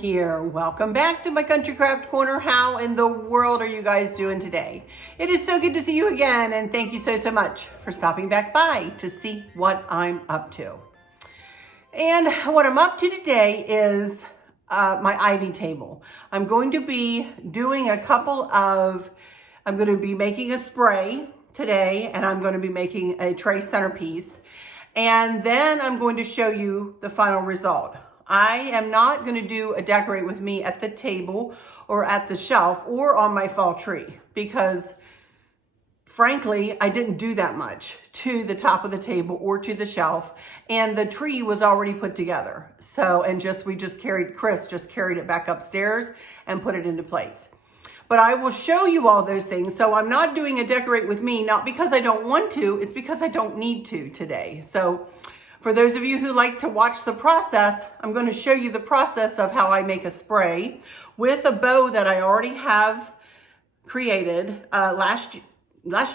Here. Welcome back to my Country Craft Corner. How in the world are you guys doing today? It is so good to see you again, and thank you so much for stopping back by to see what I'm up to. And what I'm up to today is my Ivy table. I'm going to be doing I'm going to be making a spray today, and I'm going to be making a tray centerpiece, and then I'm going to show you the final result. I am not going to do a decorate with me at the table or at the shelf or on my fall tree because frankly, I didn't do that much to the top of the table or to the shelf, and the tree was already put together. So, Chris just carried it back upstairs and put it into place. But I will show you all those things. So I'm not doing a decorate with me, not because I don't want to, it's because I don't need to today. So for those of you who like to watch the process, I'm going to show you the process of how I make a spray with a bow that I already have created last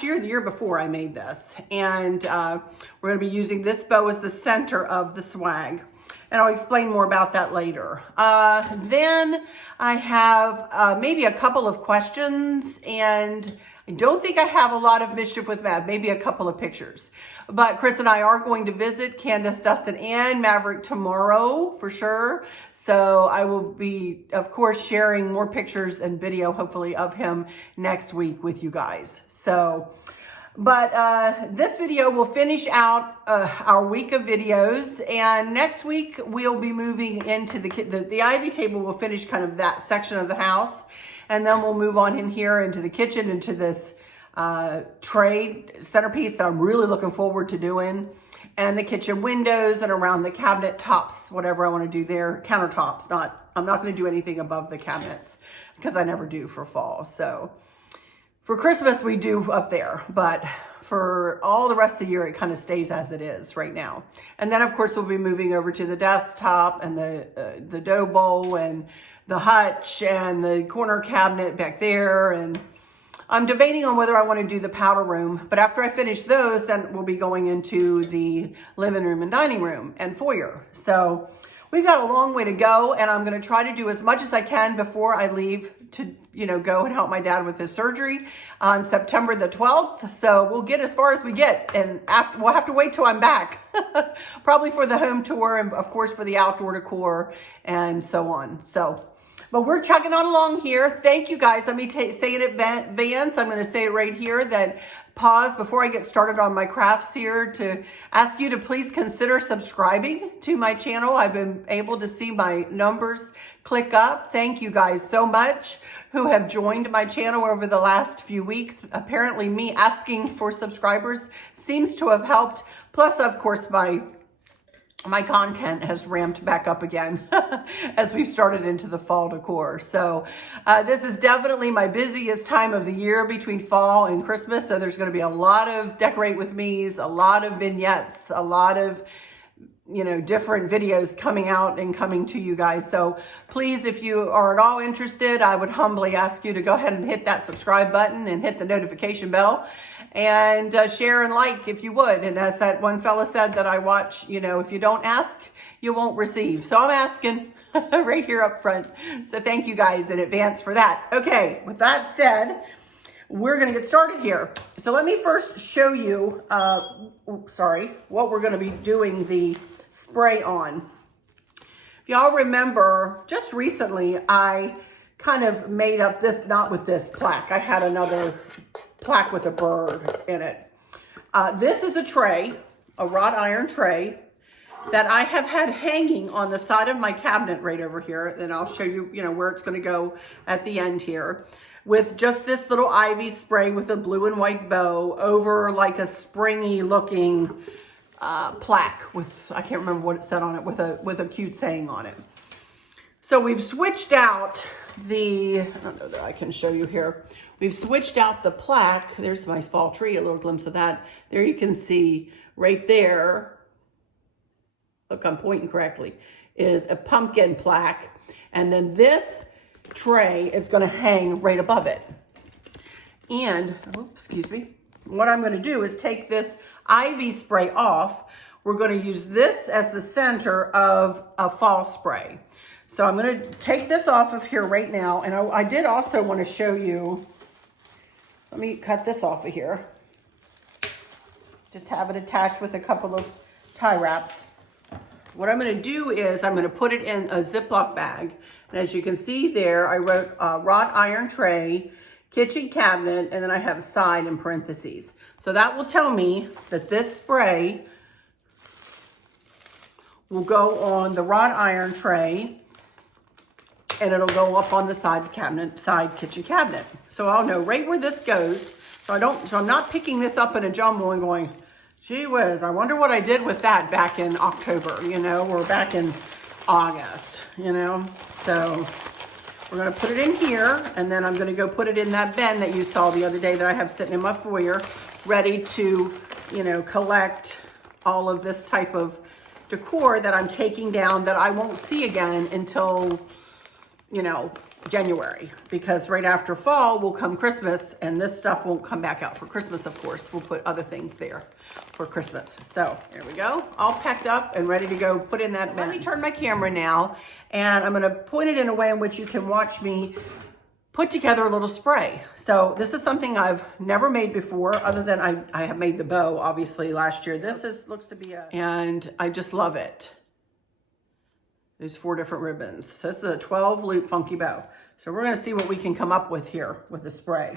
year, the year before I made this. And we're going to be using this bow as the center of the swag. And I'll explain more about that later. Then I have maybe a couple of questions, and I don't think I have a lot of Mischief with Mav, maybe a couple of pictures. But Chris and I are going to visit Candace, Dustin, and Maverick tomorrow for sure. So I will be, of course, sharing more pictures and video, hopefully, of him next week with you guys. So, but this video will finish out our week of videos, and next week we'll be moving into the Ivy table. Will finish kind of that section of the house, and then we'll move on in here into the kitchen, into this tray centerpiece that I'm really looking forward to doing, and the kitchen windows and around the cabinet tops, whatever I want to do there, countertops. I'm not going to do anything above the cabinets because I never do for fall. So for Christmas we do up there, but for all the rest of the year it kind of stays as it is right now. And then of course we'll be moving over to the desktop and the dough bowl and the hutch and the corner cabinet back there, and I'm debating on whether I want to do the powder room, but after I finish those, then we'll be going into the living room and dining room and foyer. So we've got a long way to go, and I'm going to try to do as much as I can before I leave to, go and help my dad with his surgery on September the 12th. So we'll get as far as we get, and we'll have to wait till I'm back, probably for the home tour and of course for the outdoor decor and so on. But we're chugging on along here. Thank you guys. Let me say it in advance. I'm going to say it right here that pause before I get started on my crafts here to ask you to please consider subscribing to my channel. I've been able to see my numbers click up. Thank you guys so much who have joined my channel over the last few weeks. Apparently me asking for subscribers seems to have helped. Plus, of course, my content has ramped back up again as we've started into the fall decor. So this is definitely my busiest time of the year between fall and Christmas. So there's going to be a lot of decorate with me's, a lot of vignettes, a lot of different videos coming out and coming to you guys. So please, if you are at all interested, I would humbly ask you to go ahead and hit that subscribe button and hit the notification bell, and share and like if you would. And as that one fella said that I watch, if you don't ask, you won't receive. So I'm asking right here up front. So thank you guys in advance for that. Okay, with that said, we're going to get started here. So let me first show you, what we're going to be doing the spray on. If y'all remember, just recently, I kind of made up this, not with this plaque. I had another plaque with a bird in it. This is a tray, a wrought iron tray that I have had hanging on the side of my cabinet right over here. And I'll show you, where it's going to go at the end here, with just this little ivy spray with a blue and white bow over like a springy looking plaque with, I can't remember what it said on it, with a cute saying on it. So we've switched out I don't know that I can show you here. We've switched out the plaque. There's my fall tree, a little glimpse of that. There you can see right there, look, I'm pointing correctly, is a pumpkin plaque. And then this tray is gonna hang right above it. And, oh, excuse me, what I'm gonna do is take this ivy spray off. We're gonna use this as the center of a fall spray. So I'm gonna take this off of here right now. And I did also wanna show you, let me cut this off of here. Just have it attached with a couple of tie wraps. What I'm gonna do is I'm gonna put it in a Ziploc bag. And as you can see there, I wrote wrought iron tray, kitchen cabinet, and then I have side in parentheses. So that will tell me that this spray will go on the wrought iron tray, and it'll go up on the side cabinet, side kitchen cabinet. So I'll know right where this goes. So I'm not picking this up in a jumble and going, gee whiz, I wonder what I did with that back in October, you know, or back in August, you know. So we're gonna put it in here, and then I'm gonna go put it in that bin that you saw the other day that I have sitting in my foyer, ready to, you know, collect all of this type of decor that I'm taking down that I won't see again until, you know, January, because right after fall will come Christmas, and this stuff won't come back out for Christmas. Of course, we'll put other things there for Christmas. So there we go, all packed up and ready to go put in that bin. Let me turn my camera now, and I'm gonna point it in a way in which you can watch me put together a little spray. So this is something I've never made before, other than I have made the bow, obviously, last year. This looks to be and I just love it. There's 4 different ribbons. So this is a 12 loop funky bow. So we're gonna see what we can come up with here with the spray.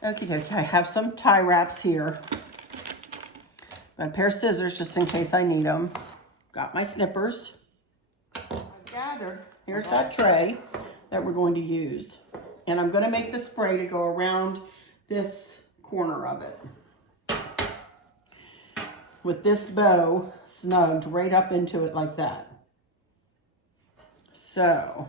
Okay, I have some tie wraps here. Got a pair of scissors just in case I need them. Got my snippers. I've gathered, here's that tray that we're going to use. And I'm gonna make the spray to go around this corner of it, with this bow snugged right up into it like that. So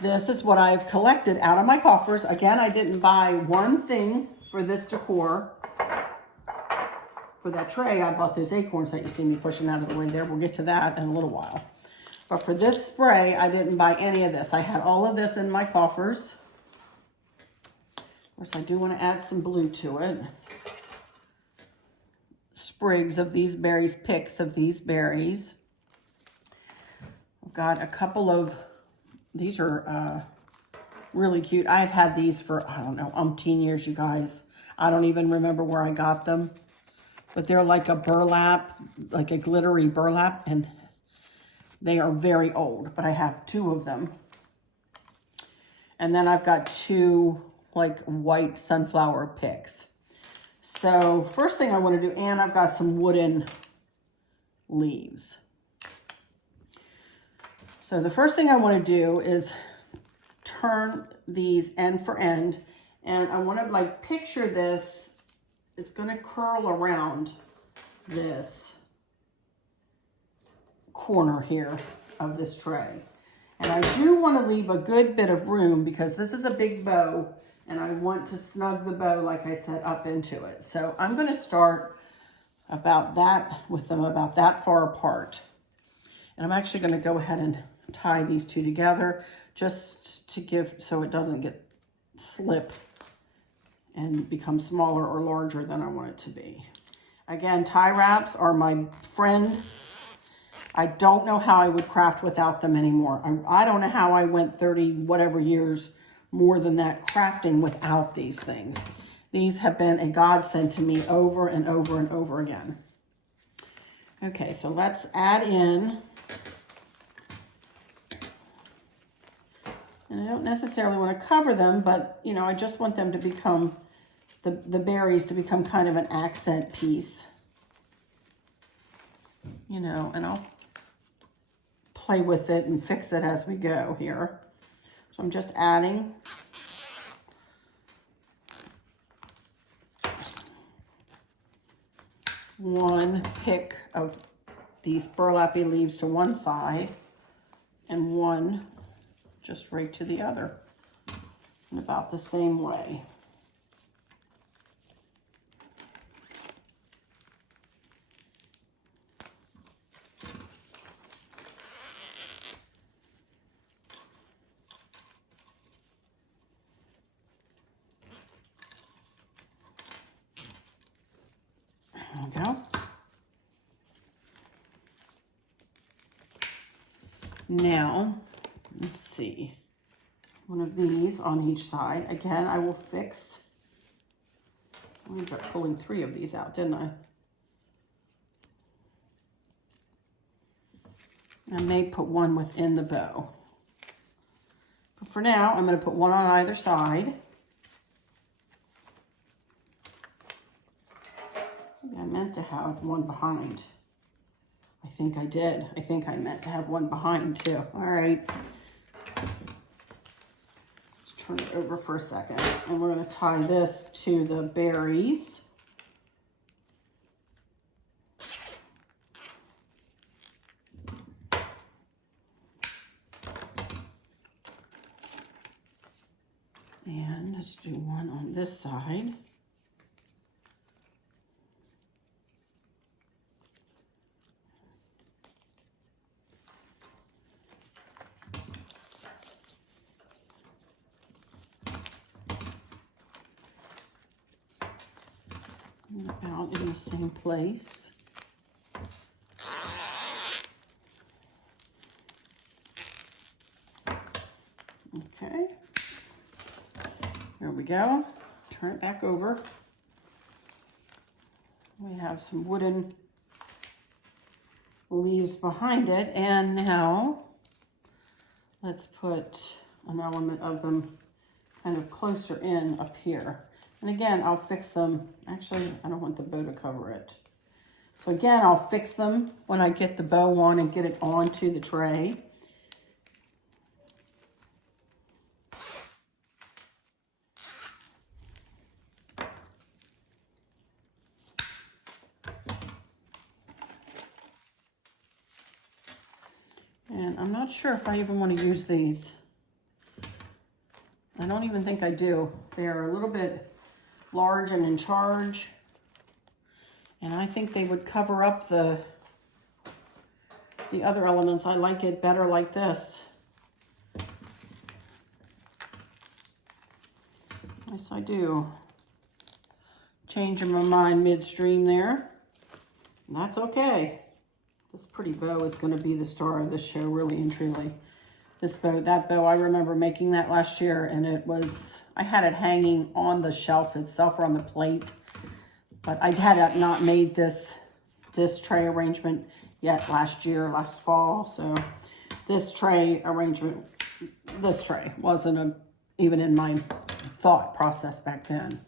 this is what I've collected out of my coffers. Again, I didn't buy one thing for this decor. For that tray, I bought those acorns that you see me pushing out of the way there. We'll get to that in a little while. But for this spray, I didn't buy any of this. I had all of this in my coffers. Of course, I do want to add some blue to it. Sprigs of these berries, picks of these berries. I've got a couple of, these are really cute. I've had these for, I don't know, umpteen years, you guys. I don't even remember where I got them. But they're like a burlap, like a glittery burlap, and they are very old, but I have 2 of them. And then I've got 2 like white sunflower picks. So first thing I want to do, and I've got some wooden leaves. So the first thing I want to do is turn these end for end, and I want to like picture this. It's going to curl around this corner here of this tray. And I do want to leave a good bit of room because this is a big bow, and I want to snug the bow, like I said, up into it. So I'm going to start about that, with them about that far apart. And I'm actually going to go ahead and tie these 2 together just to give, so it doesn't get slip and become smaller or larger than I want it to be. Again, tie wraps are my friend. I don't know how I would craft without them anymore. I don't know how I went 30 whatever years, more than that, crafting without these things. These have been a godsend to me over and over and over again. Okay, so let's add in, and I don't necessarily want to cover them, but you know, I just want them to become, the berries to become kind of an accent piece. You know, and I'll play with it and fix it as we go here. So I'm just adding one pick of these burlappy leaves to one side and one just right to the other. in about the same way. There we go. Now, let's see. One of these on each side. Again, I will fix. I ended up pulling 3 of these out, didn't I? I may put one within the bow. But for now, I'm going to put one on either side. Maybe I meant to have one behind. I think I did. I think I meant to have one behind too. All right. Let's turn it over for a second. And we're going to tie this to the berries. And let's do one on this side. About in the same place. Okay. There we go. Turn it back over. We have some wooden leaves behind it, and now let's put an element of them kind of closer in up here. And again, I'll fix them. Actually, I don't want the bow to cover it. So again, I'll fix them when I get the bow on and get it onto the tray. And I'm not sure if I even want to use these. I don't even think I do. They're a little bit large and in charge, and I think they would cover up the other elements. I like it better like this. Yes, I do. Changing my mind midstream there. And that's okay. This pretty bow is going to be the star of this show, really and truly. This bow, that bow, I remember making that last year, and it was, I had it hanging on the shelf itself or on the plate, but I had not made this tray arrangement yet last fall, so this tray arrangement, this tray wasn't even in my thought process back then.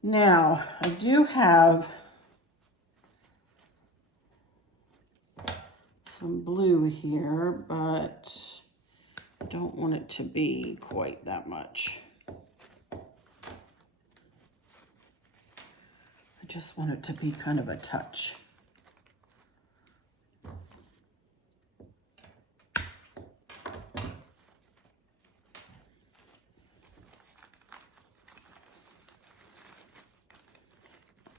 Now, I do have some blue here, but I don't want it to be quite that much. I just want it to be kind of a touch.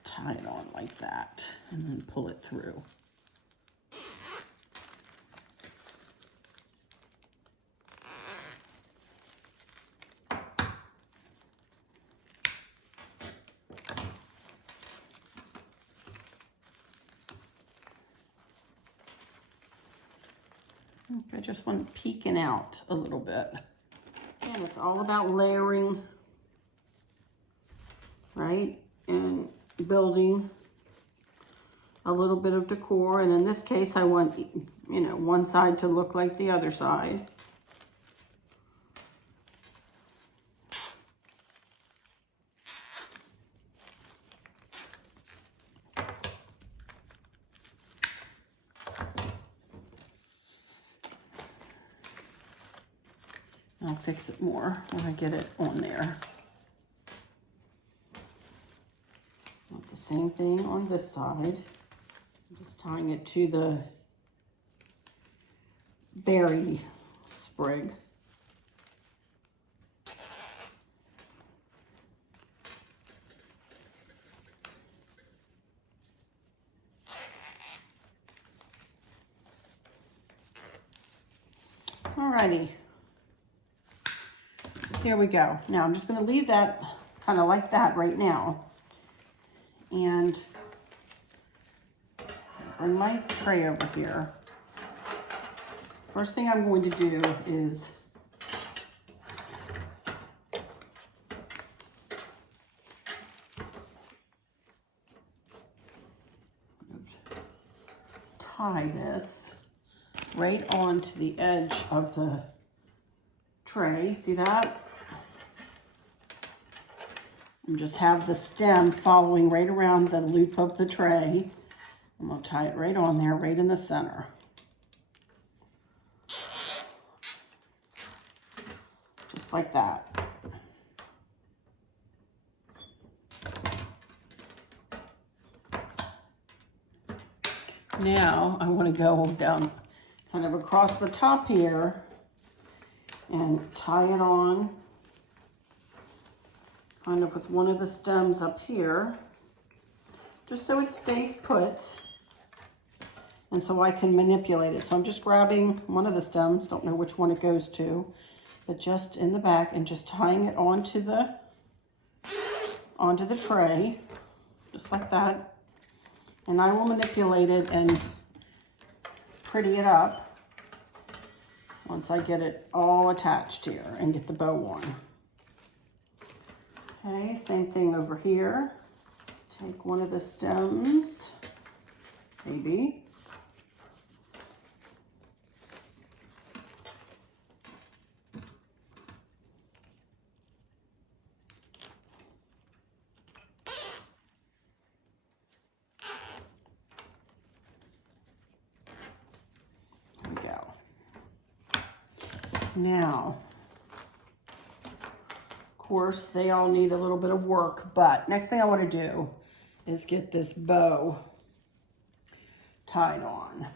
Tie it on like that and then pull it through. I just want it peeking out a little bit. And it's all about layering, right? And building a little bit of decor. And in this case, I want, you know, one side to look like the other side. I'll fix it more when I get it on there. The same thing on this side. I'm just tying it to the berry sprig. Alrighty. Here we go. Now I'm just going to leave that kind of like that right now. And bring my tray over here. First thing I'm going to do is tie this right onto the edge of the tray. See that? And just have the stem following right around the loop of the tray. I'm going to tie it right on there, right in the center. Just like that. Now I want to go down kind of across the top here and tie it on kind of with one of the stems up here, just so it stays put and so I can manipulate it. So I'm just grabbing one of the stems, don't know which one it goes to, but just in the back and just tying it onto the tray, just like that. And I will manipulate it and pretty it up once I get it all attached here and get the bow on. Okay, same thing over here. Take one of the stems, maybe. There we go. Now, of course, they all need a little bit of work, but next thing I want to do is get this bow tied on.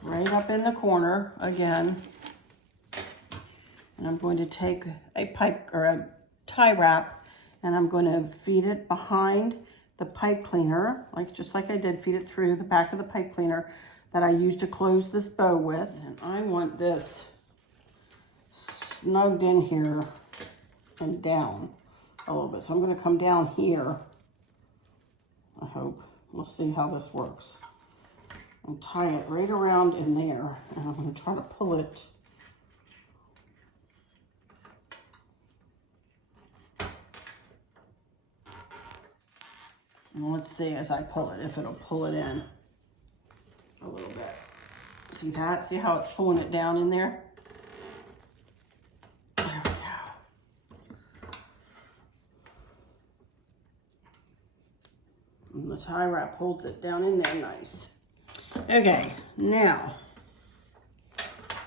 Right up in the corner again. And I'm going to take a pipe or a tie wrap and I'm going to feed it behind the pipe cleaner, just like I did, feed it through the back of the pipe cleaner that I used to close this bow with. And I want this snugged in here and down a little bit. So I'm going to come down here, I hope. We'll see how this works. And tie it right around in there. And I'm going to try to pull it. And let's see as I pull it, if it'll pull it in a little bit. See that? See how it's pulling it down in there? There we go. And the tie wrap holds it down in there nice. Okay, now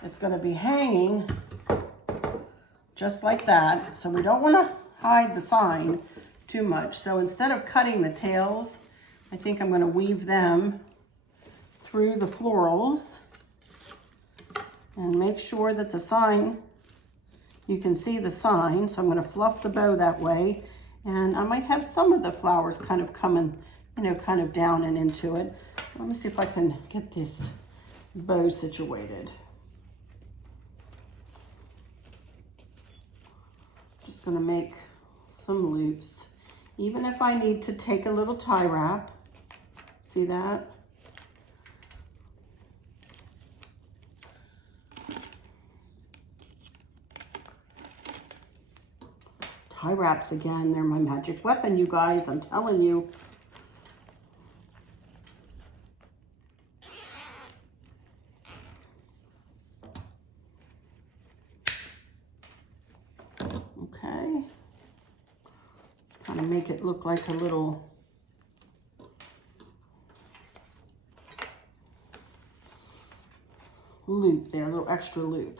it's going to be hanging just like that. So we don't want to hide the sign too much. So instead of cutting the tails, I think I'm going to weave them through the florals and make sure that the sign, you can see the sign. So I'm going to fluff the bow that way, and I might have some of the flowers kind of coming, kind of down and into it. Let me see if I can get this bow situated. Just going to make some loops, even if I need to take a little tie wrap. See that? Tie wraps again, they're my magic weapon, you guys, I'm telling you. Okay. Just kind of make it look like a little loop there, a little extra loop.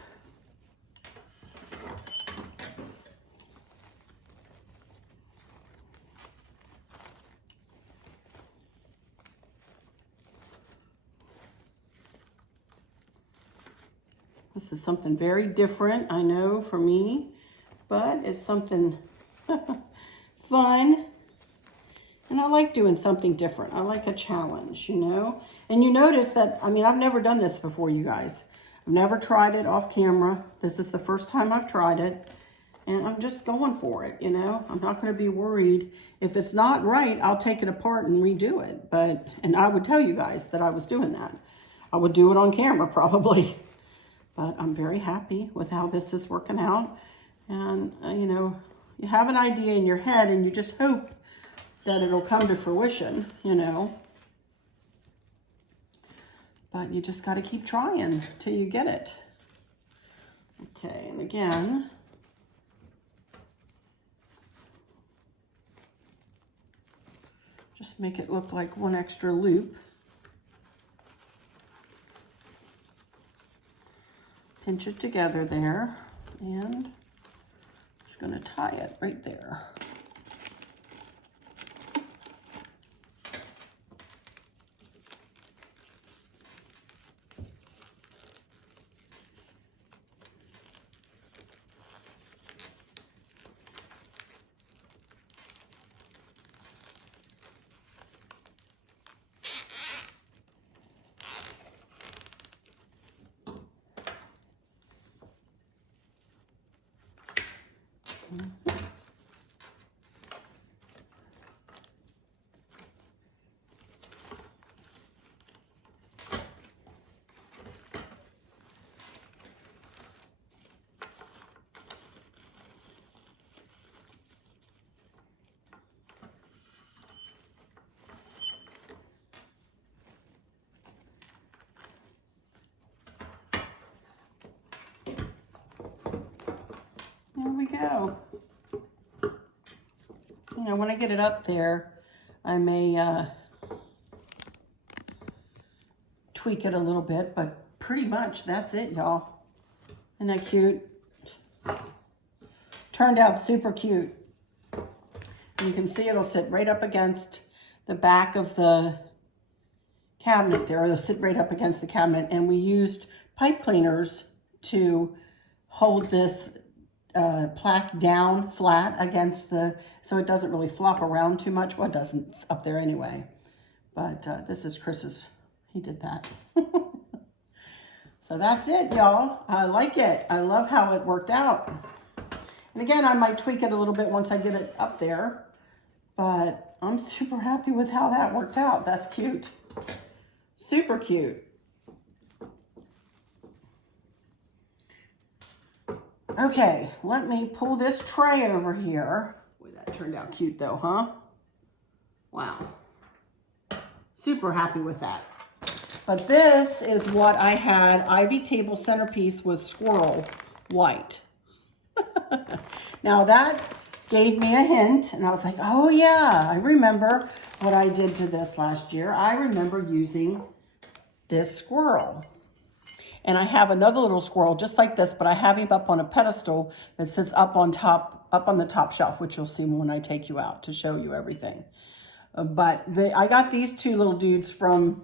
This is something very different, I know, for me, but it's something fun And I like doing something different. I like a challenge, you know. And you notice that, I mean, I've never done this before, you guys. I've never tried it off camera. This is the first time I've tried it. And I'm just going for it, you know. I'm not going to be worried. If it's not right, I'll take it apart and redo it. And I would tell you guys that I was doing that. I would do it on camera probably. But I'm very happy with how this is working out. And, you know, you have an idea in your head and you just hope that it'll come to fruition, you know. But you just got to keep trying till you get it. Okay, and again, just make it look like one extra loop. Pinch it together there, and just going to tie it right there. There we go. You know, when I get it up there, I may tweak it a little bit, but pretty much that's it, y'all. Isn't that cute? Turned out super cute. And you can see it'll sit right up against the back of the cabinet there. It'll sit right up against the cabinet. And we used pipe cleaners to hold this plaque down flat against so it doesn't really flop around too much. Well, it doesn't, it's up there anyway. But this is Chris's, he did that. So that's it, y'all. I like it. I love how it worked out. And again, I might tweak it a little bit once I get it up there, but I'm super happy with how that worked out. That's cute. Super cute. Okay, let me pull this tray over here. Boy, that turned out cute though, huh? Wow. Super happy with that. But this is what I had, Ivy Table Centerpiece with Squirrel White. Now that gave me a hint, and I was like, oh yeah, I remember what I did to this last year. I remember using this squirrel. And I have another little squirrel just like this, but I have him up on a pedestal that sits up on the top shelf, which you'll see when I take you out to show you everything. I got these two little dudes from,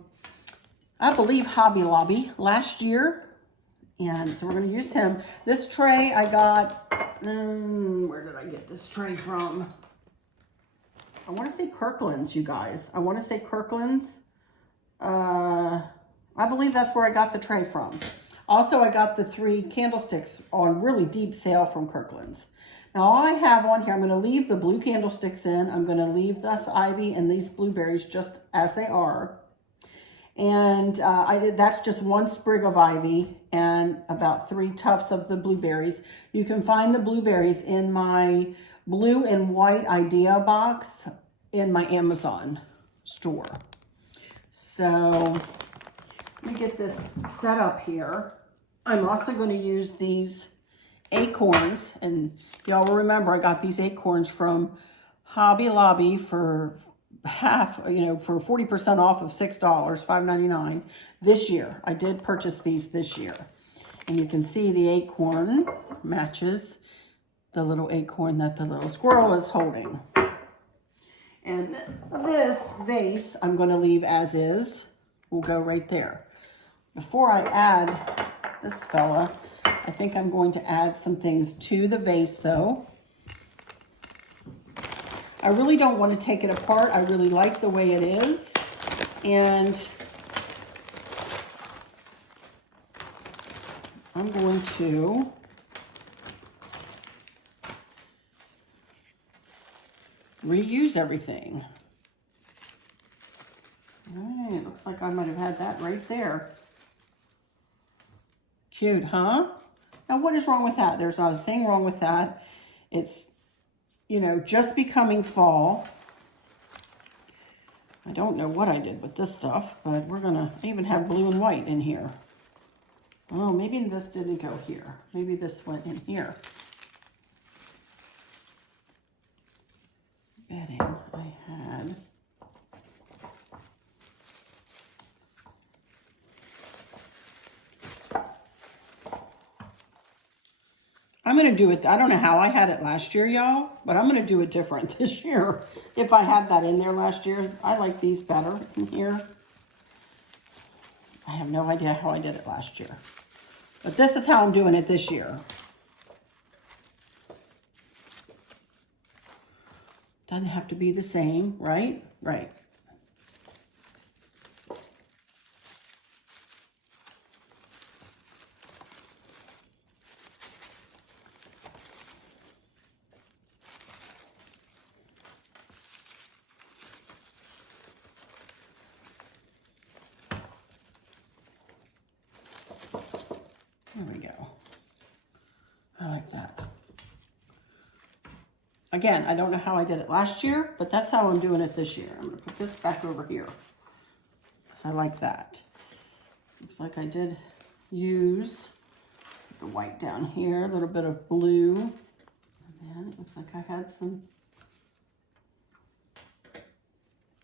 I believe, Hobby Lobby last year. And so we're going to use him. This tray I got, where did I get this tray from? I want to say Kirkland's, you guys. I want to say Kirkland's. I believe that's where I got the tray from. Also, I got the 3 candlesticks on really deep sale from Kirkland's. Now, all I have on here, I'm going to leave the blue candlesticks in. I'm going to leave this ivy and these blueberries just as they are. And that's just 1 sprig of ivy and about 3 tufts of the blueberries. You can find the blueberries in my blue and white idea box in my Amazon store. So let me get this set up here. I'm also going to use these Acorns, and y'all will remember I got these Acorns from Hobby Lobby for half, for 40% off of $6, $5.99 this year. I did purchase these this year. And you can see the acorn matches the little acorn that the little squirrel is holding. And this vase I'm going to leave as is. Will go right there. Before I add this fella, I think I'm going to add some things to the vase though. I really don't want to take it apart. I really like the way it is. And I'm going to reuse everything. All right, it looks like I might have had that right there. Cute, huh? Now, what is wrong with that? There's not a thing wrong with that. It's, you know, just becoming fall. I don't know what I did with this stuff, but we're gonna even have blue and white in here. Oh, maybe this didn't go here. Maybe this went in here. Bedding I had. I'm going to do it. I don't know how I had it last year, y'all, but I'm going to do it different this year. If I had that in there last year, I like these better in here. I have no idea how I did it last year, but this is how I'm doing it this year. Doesn't have to be the same, right? Right. There we go. I like that. Again, I don't know how I did it last year, but that's how I'm doing it this year. I'm going to put this back over here because I like that. Looks like I did use the white down here, a little bit of blue. And then it looks like I had some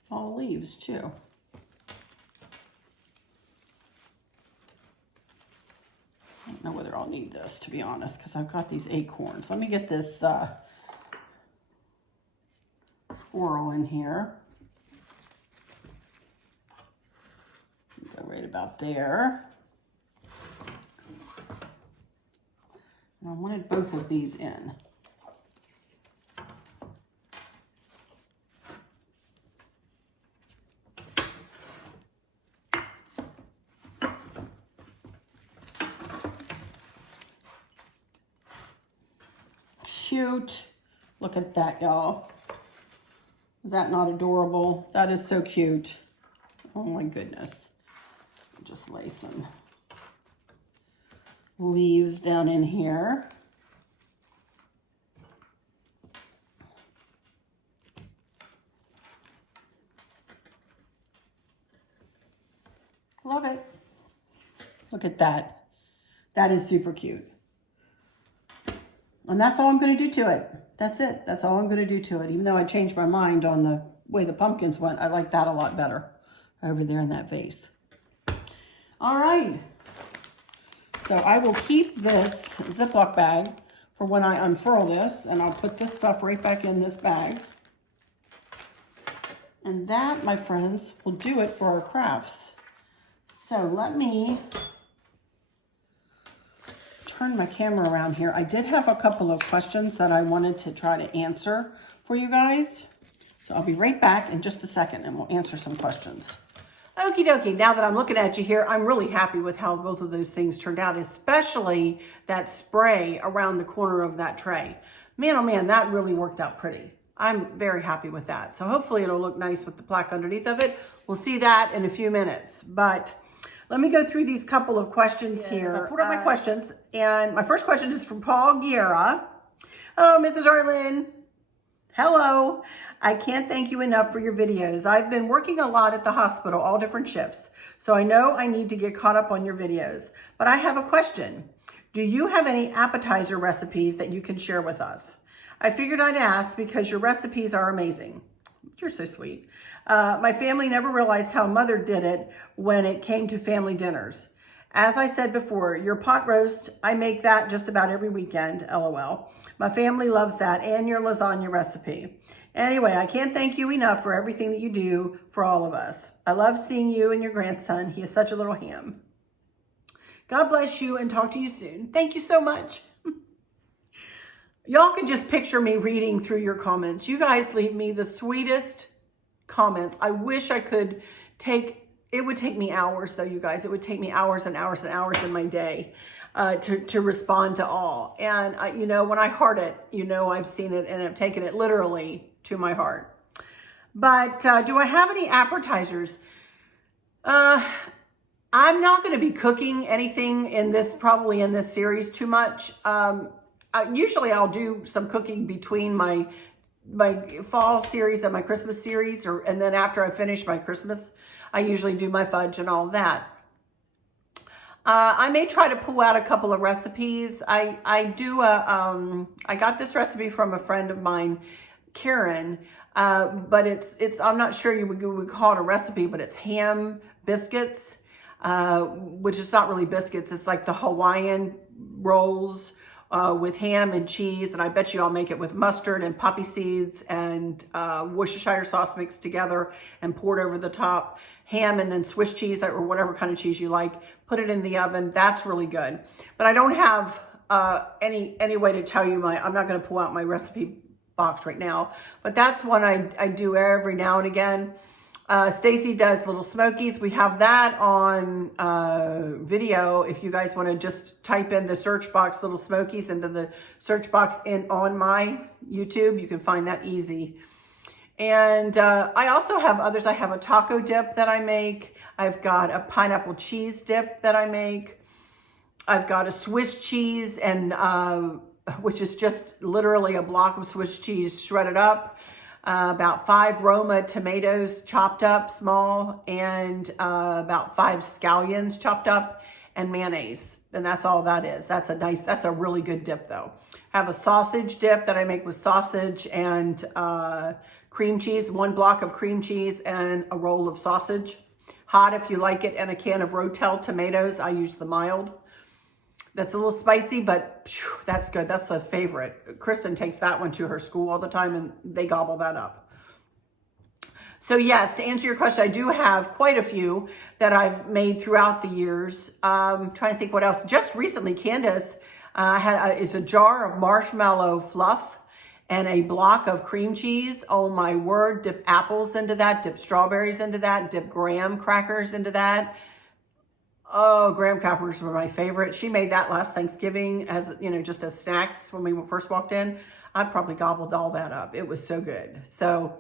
fall leaves too. I don't know whether I'll need this, to be honest, because I've got these acorns. Let me get this squirrel in here. Go right about there. And I wanted both of these in. Cute. Look at that, y'all. Is that not adorable? That is so cute. Oh my goodness. Just lay some leaves down in here. Love it. Look at that. That is super cute. And that's all I'm going to do to it. That's it. That's all I'm going to do to it. Even though I changed my mind on the way the pumpkins went, I like that a lot better over there in that vase. All right. So I will keep this Ziploc bag for when I unfurl this, and I'll put this stuff right back in this bag. And that, my friends, will do it for our crafts. So let me turn my camera around here. I did have a couple of questions that I wanted to try to answer for you guys. So I'll be right back in just a second and we'll answer some questions. Okie dokie, now that I'm looking at you here, I'm really happy with how both of those things turned out, especially that spray around the corner of that tray. Man, oh man, that really worked out pretty. I'm very happy with that. So hopefully it'll look nice with the plaque underneath of it. We'll see that in a few minutes, but let me go through these couple of questions here. I pulled up my questions, and my first question is from Paul Guerra. Hello, Mrs. Arlen. Hello. I can't thank you enough for your videos. I've been working a lot at the hospital, all different shifts, so I know I need to get caught up on your videos. But I have a question. Do you have any appetizer recipes that you can share with us? I figured I'd ask because your recipes are amazing. You're so sweet. My family never realized how Mother did it when it came to family dinners. As I said before, your pot roast, I make that just about every weekend, LOL. My family loves that and your lasagna recipe. Anyway, I can't thank you enough for everything that you do for all of us. I love seeing you and your grandson. He is such a little ham. God bless you and talk to you soon. Thank you so much. Y'all can just picture me reading through your comments. You guys leave me the sweetest comments. I wish I could it would take me hours though, you guys. It would take me hours and hours and hours in my day to respond to all. And you know, when I heart it, you know, I've seen it and I've taken it literally to my heart. But do I have any appetizers? I'm not going to be cooking anything probably in this series too much. Usually I'll do some cooking between my fall series and my Christmas series, and then after I finish my Christmas, I usually do my fudge and all that. I may try to pull out a couple of recipes. I got this recipe from a friend of mine, Karen, but I'm not sure you would call it a recipe, but it's ham biscuits, which is not really biscuits. It's like the Hawaiian rolls with ham and cheese. And I bet you I'll make it with mustard and poppy seeds and Worcestershire sauce mixed together and poured over the top. Ham and then Swiss cheese or whatever kind of cheese you like. Put it in the oven. That's really good. But I don't have any way to tell you I'm not going to pull out my recipe box right now. But that's one I do every now and again. Stacy does Little Smokies. We have that on video. If you guys want to just type in the search box Little Smokies into the search box on my YouTube, you can find that easy. And I also have others. I have a taco dip that I make. I've got a pineapple cheese dip that I make. I've got a Swiss cheese, and which is just literally a block of Swiss cheese shredded up. About 5 Roma tomatoes chopped up small, and about 5 scallions chopped up, and mayonnaise. And that's all that is. That's a really good dip though. I have a sausage dip that I make with sausage and cream cheese, 1 block of cream cheese and a roll of sausage. Hot if you like it, and a can of Rotel tomatoes. I use the mild. That's a little spicy, but phew, that's good. That's a favorite. Kristen takes that one to her school all the time, and they gobble that up. So yes, to answer your question, I do have quite a few that I've made throughout the years. Trying to think what else. Just recently, Candace it's a jar of marshmallow fluff and a block of cream cheese. Oh my word, dip apples into that, dip strawberries into that, dip graham crackers into that. Oh, graham crackers were my favorite. She made that last Thanksgiving as, you know, just as snacks when we first walked in. I probably gobbled all that up. It was so good. So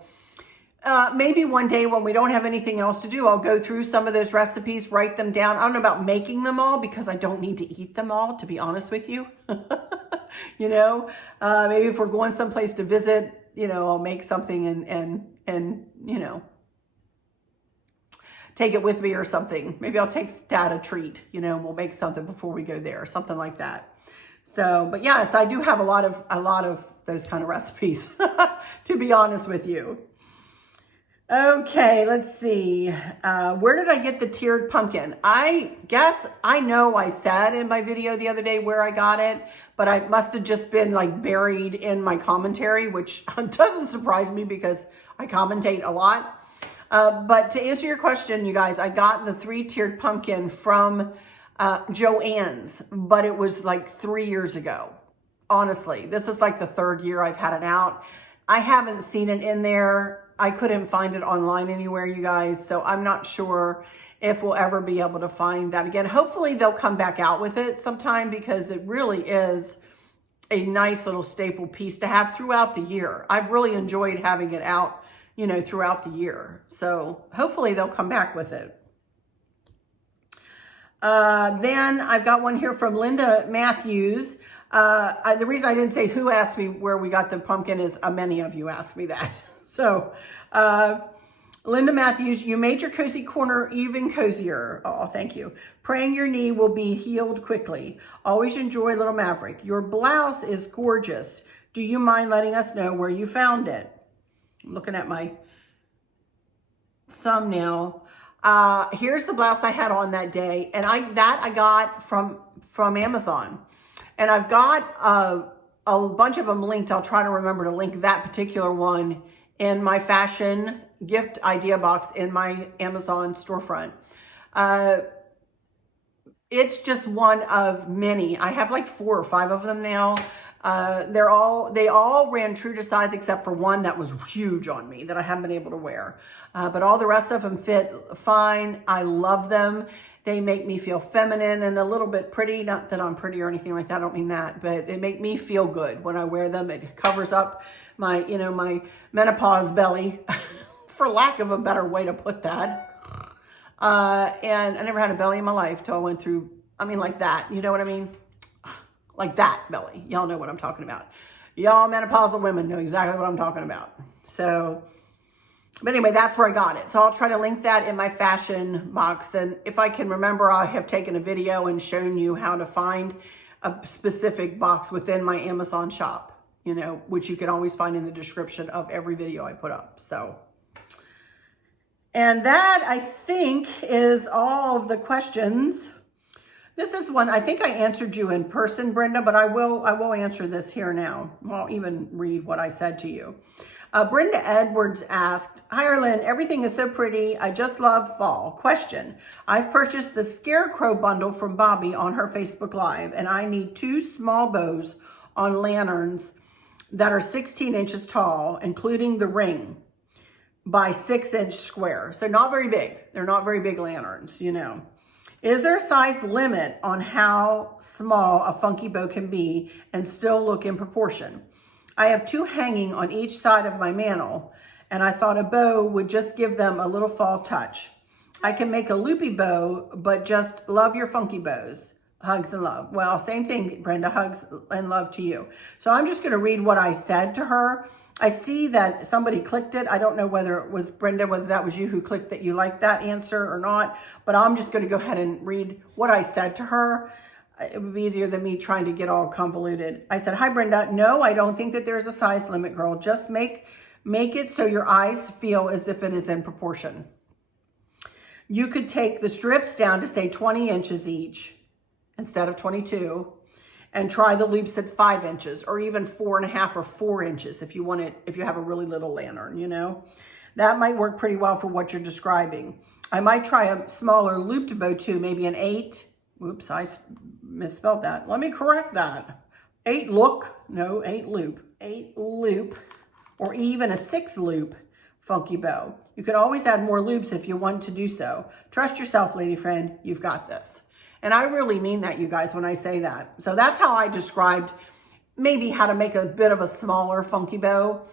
maybe one day when we don't have anything else to do, I'll go through some of those recipes, write them down. I don't know about making them all because I don't need to eat them all, to be honest with you. You know, maybe if we're going someplace to visit, you know, I'll make something and you know, take it with me or something. Maybe I'll take Dad a treat, you know, we'll make something before we go there, something like that. So, but yes, I do have a lot of those kind of recipes, to be honest with you. Okay, let's see. Where did I get the tiered pumpkin? I guess I know I said in my video the other day where I got it, but I must have just been like buried in my commentary, which doesn't surprise me because I commentate a lot. But to answer your question, you guys, I got the 3-tiered pumpkin from Joann's, but it was like 3 years ago. Honestly, this is like the 3rd year I've had it out. I haven't seen it in there. I couldn't find it online anywhere, you guys. So I'm not sure if we'll ever be able to find that again. Hopefully they'll come back out with it sometime because it really is a nice little staple piece to have throughout the year. I've really enjoyed having it out, you know, throughout the year. So hopefully they'll come back with it. Then I've got one here from Linda Matthews. The reason I didn't say who asked me where we got the pumpkin is many of you asked me that. So, Linda Matthews, you made your cozy corner even cozier. Oh, thank you. Praying your knee will be healed quickly. Always enjoy Little Maverick. Your blouse is gorgeous. Do you mind letting us know where you found it? I'm looking at my thumbnail. Here's the blouse I had on that day, and I got from Amazon. And I've got a bunch of them linked. I'll try to remember to link that particular one in my fashion gift idea box in my Amazon storefront. It's just one of many. I have like 4 or 5 of them now. They all ran true to size except for one that was huge on me that I haven't been able to wear. But all the rest of them fit fine. I love them. They make me feel feminine and a little bit pretty. Not that I'm pretty or anything like that. I don't mean that, but they make me feel good when I wear them. It covers up my, my menopause belly, for lack of a better way to put that. And I never had a belly in my life till I went through, like that. You know what I mean? Like that belly. Y'all know what I'm talking about. Y'all menopausal women know exactly what I'm talking about. So, but anyway, that's where I got it. So I'll try to link that in my fashion box. And if I can remember, I have taken a video and shown you how to find a specific box within my Amazon shop, which you can always find in the description of every video I put up. So, and that I think is all of the questions. This is one, I think I answered you in person, Brenda, but I will answer this here now. I'll even read what I said to you. Brenda Edwards asked, "Hi, Arlene, everything is so pretty. I just love fall. Question, I've purchased the Scarecrow bundle from Bobby on her Facebook Live, and I need 2 small bows on lanterns that are 16 inches tall, including the ring, by 6-inch square." So not very big. They're not very big lanterns, Is there a size limit on how small a funky bow can be and still look in proportion? I have 2 hanging on each side of my mantle, and I thought a bow would just give them a little fall touch. I can make a loopy bow, but just love your funky bows. Hugs and love. Well, same thing, Brenda. Hugs and love to you. So I'm just going to read what I said to her. I see that somebody clicked it. I don't know whether it was Brenda, whether that was you who clicked that you liked that answer or not, but I'm just going to go ahead and read what I said to her. It would be easier than me trying to get all convoluted. I said, "Hi, Brenda. No, I don't think that there's a size limit, girl. Just make it so your eyes feel as if it is in proportion. You could take the strips down to say 20 inches each instead of 22. And try the loops at 5 inches or even 4.5 or 4 inches if you want it, if you have a really little lantern, That might work pretty well for what you're describing. I might try a smaller looped bow too, maybe an 8. Oops, I misspelled that. Let me correct that. 8 look, no, 8 loop. 8 loop or even a 6 loop funky bow. You could always add more loops if you want to do so. Trust yourself, lady friend. You've got this. And I really mean that, you guys, when I say that. So that's how I described maybe how to make a bit of a smaller funky bow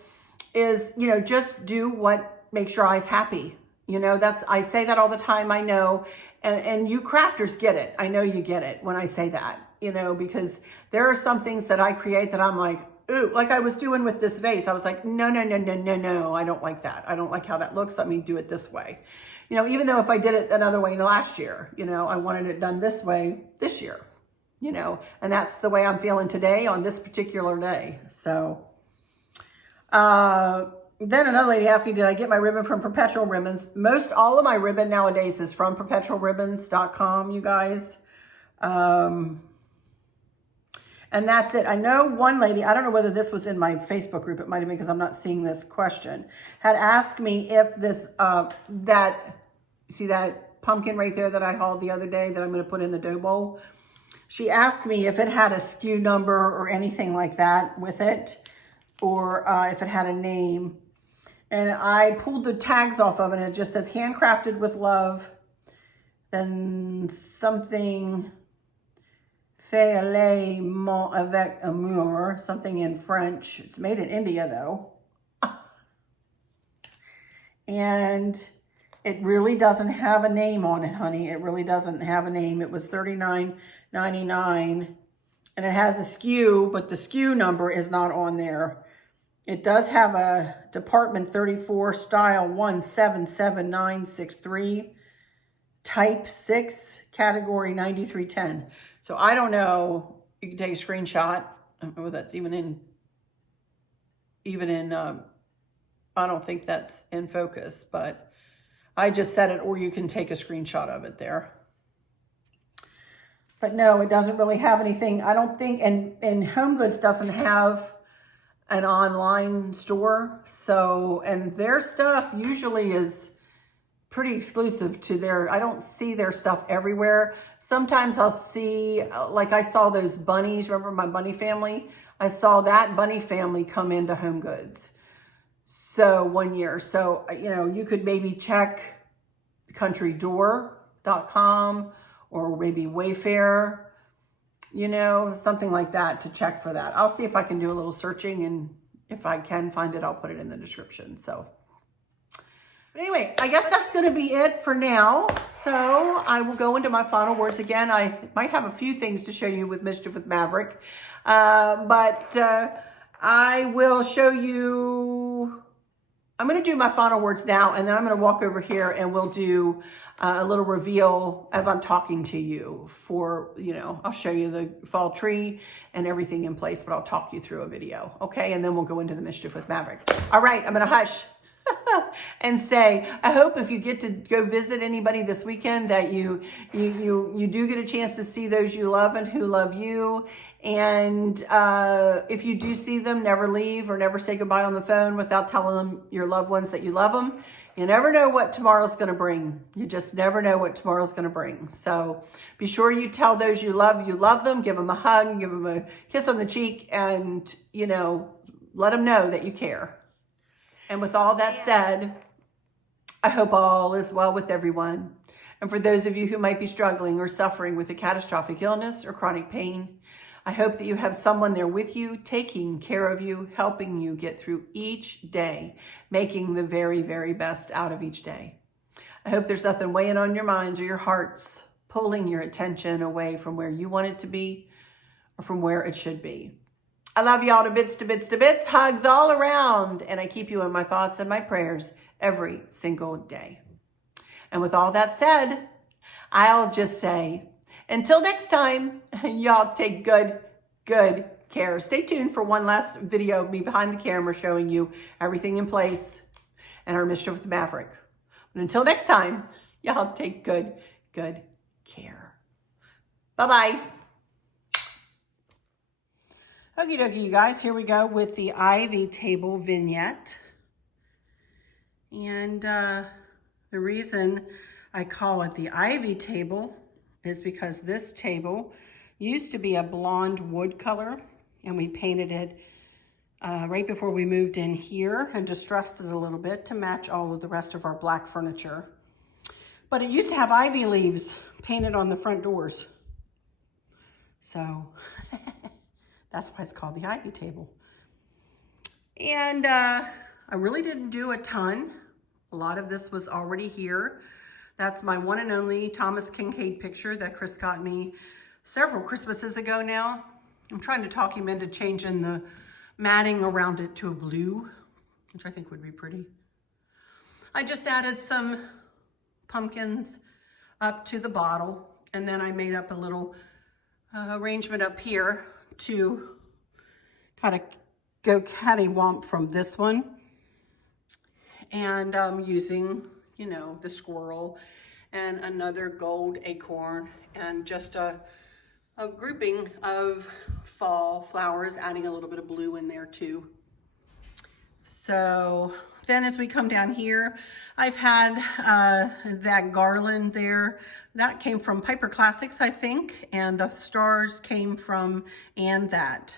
is, just do what makes your eyes happy. I say that all the time, I know. And you crafters get it. I know you get it when I say that, because there are some things that I create that I'm like, ooh, like I was doing with this vase. I was like, no, I don't like that. I don't like how that looks. Let me do it this way. Even though if I did it another way last year, I wanted it done this way this year, and that's the way I'm feeling today on this particular day. So, then another lady asked me, did I get my ribbon from Perpetual Ribbons? Most all of my ribbon nowadays is from perpetualribbons.com, you guys. And that's it. I know one lady, I don't know whether this was in my Facebook group, it might have been because I'm not seeing this question, had asked me if this, see that pumpkin right there that I hauled the other day that I'm going to put in the dough bowl? She asked me if it had a SKU number or anything like that with it, or if it had a name. And I pulled the tags off of it, and it just says handcrafted with love, then something fait avec amour, something in French. It's made in India though. And it really doesn't have a name on it, honey. It really doesn't have a name. It was $39.99, and it has a SKU, but the SKU number is not on there. It does have a Department 34 style 177963, type 6, category 9310. So I don't know. You can take a screenshot. I don't know if that's even in, I don't think that's in focus, but I just said it, or you can take a screenshot of it there. But no, it doesn't really have anything. I don't think, and Home Goods doesn't have an online store. So, and their stuff usually is pretty exclusive to their, I don't see their stuff everywhere. Sometimes I'll see, like I saw those bunnies, remember my bunny family? I saw that bunny family come into Home Goods. So one year. So, you know, you could maybe check countrydoor.com or maybe Wayfair, you know, something like that to check for that. I'll see if I can do a little searching, and if I can find it, I'll put it in the description. So, but anyway, I guess that's going to be it for now. So I will go into my final words again. I might have a few things to show you with Mischief with Maverick, but I will show you. I'm going to do my final words now, and then I'm going to walk over here and we'll do a little reveal as I'm talking to you for, you know, I'll show you the fall tree and everything in place, but I'll talk you through a video. Okay. And then we'll go into the Mischief with Maverick. All right. I'm going to hush and say, I hope if you get to go visit anybody this weekend that you do get a chance to see those you love and who love you. And if you do see them, never leave or never say goodbye on the phone without telling them, your loved ones, that you love them. You never know what tomorrow's going to bring. You just never know what tomorrow's going to bring. So be sure you tell those you love them, give them a hug, give them a kiss on the cheek, and, you know, let them know that you care. And with all that said, I hope all is well with everyone. And for those of you who might be struggling or suffering with a catastrophic illness or chronic pain, I hope that you have someone there with you, taking care of you, helping you get through each day, making the very, very best out of each day. I hope there's nothing weighing on your minds or your hearts, pulling your attention away from where you want it to be or from where it should be. I love you all to bits, to bits, to bits. Hugs all around. And I keep you in my thoughts and my prayers every single day. And with all that said, I'll just say, until next time, y'all take good care. Stay tuned for one last video of me behind the camera showing you everything in place and our Mischief with Maverick. But until next time, y'all take good care. Bye-bye. Okie dokie, you guys, here we go with the Ivy Table Vignette. And the reason I call it the Ivy Table is because this table used to be a blonde wood color, and we painted it right before we moved in here and distressed it a little bit to match all of the rest of our black furniture. But it used to have ivy leaves painted on the front doors. So that's why it's called the Ivy Table. And I really didn't do a ton. A lot of this was already here. That's my one and only Thomas Kincaid picture that Chris got me several Christmases ago now. I'm trying to talk him into changing the matting around it to a blue, which I think would be pretty. I just added some pumpkins up to the bottle, and then I made up a little arrangement up here to kind of go cattywomp from this one. And I'm using, you know, the squirrel and another gold acorn and just a grouping of fall flowers, adding a little bit of blue in there too. So then as we come down here, I've had that garland there. That came from Piper Classics, I think, and the stars came from And That,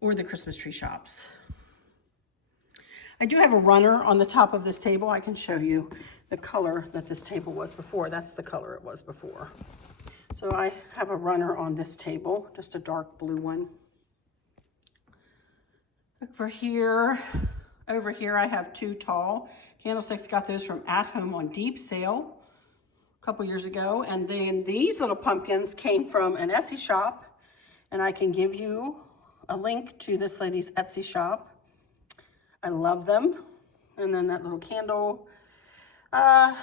or the Christmas Tree Shops. I do have a runner on the top of this table. I can show you the color that this table was before. That's the color it was before. So I have a runner on this table, just a dark blue one. Over here I have two tall candlesticks. Got those from At Home on deep sale a couple years ago. And then these little pumpkins came from an Etsy shop, and I can give you a link to this lady's Etsy shop. I love them. And then that little candle, I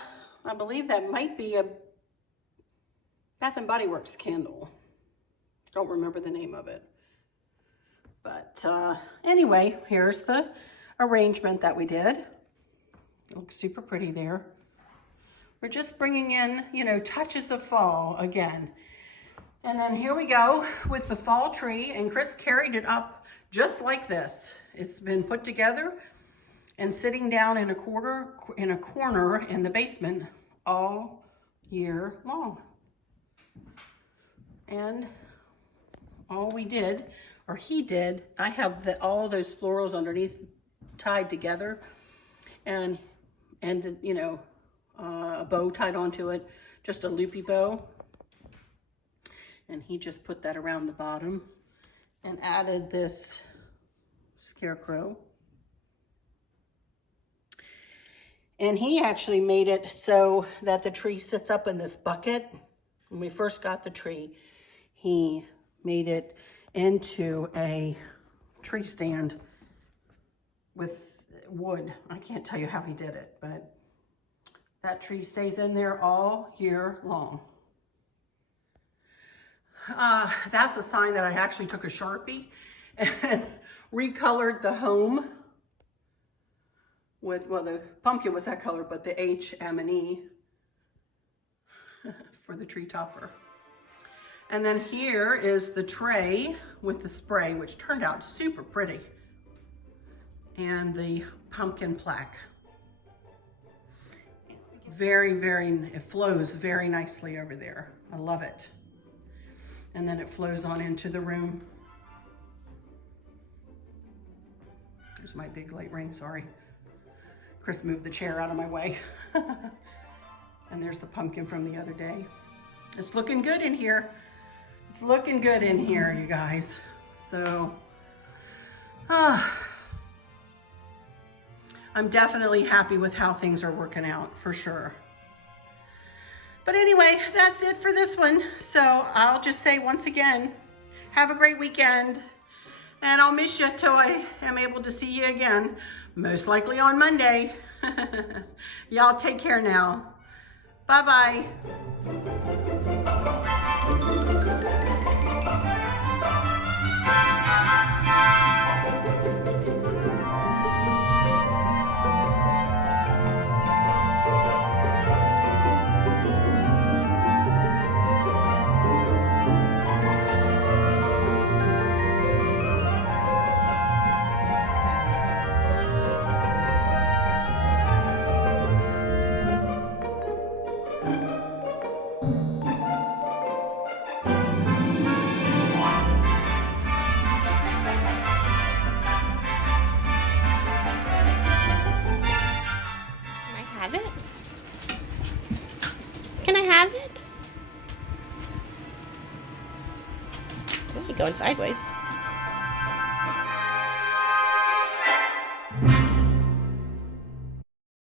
believe that might be a Bath & Body Works candle. Don't remember the name of it. But anyway, here's the arrangement that we did. It looks super pretty there. We're just bringing in, you know, touches of fall again. And then here we go with the fall tree, and Chris carried it up just like this. It's been put together and sitting down in a corner in the basement all year long. And all we did or he did. I have all those florals underneath tied together, and you know, a bow tied onto it, just a loopy bow. And he just put that around the bottom and added this scarecrow. And he actually made it so that the tree sits up in this bucket. When we first got the tree, he made it into a tree stand with wood. I can't tell you how he did it, but that tree stays in there all year long. That's a sign that I actually took a Sharpie and recolored the home with, well, the pumpkin was that color, but the H, M, and E for the tree topper. And then here is the tray with the spray, which turned out super pretty. And the pumpkin plaque. Very, it flows very nicely over there. I love it. And then it flows on into the room. There's my big light ring, sorry. Chris moved the chair out of my way. And there's the pumpkin from the other day. It's looking good in here. It's looking good in here, you guys. So, I'm definitely happy with how things are working out, for sure. But anyway, that's it for this one. So I'll just say once again, have a great weekend. And I'll miss you till I am able to see you again, most likely on Monday. Y'all take care now. Bye-bye. Can I have it? Ooh, you're going sideways.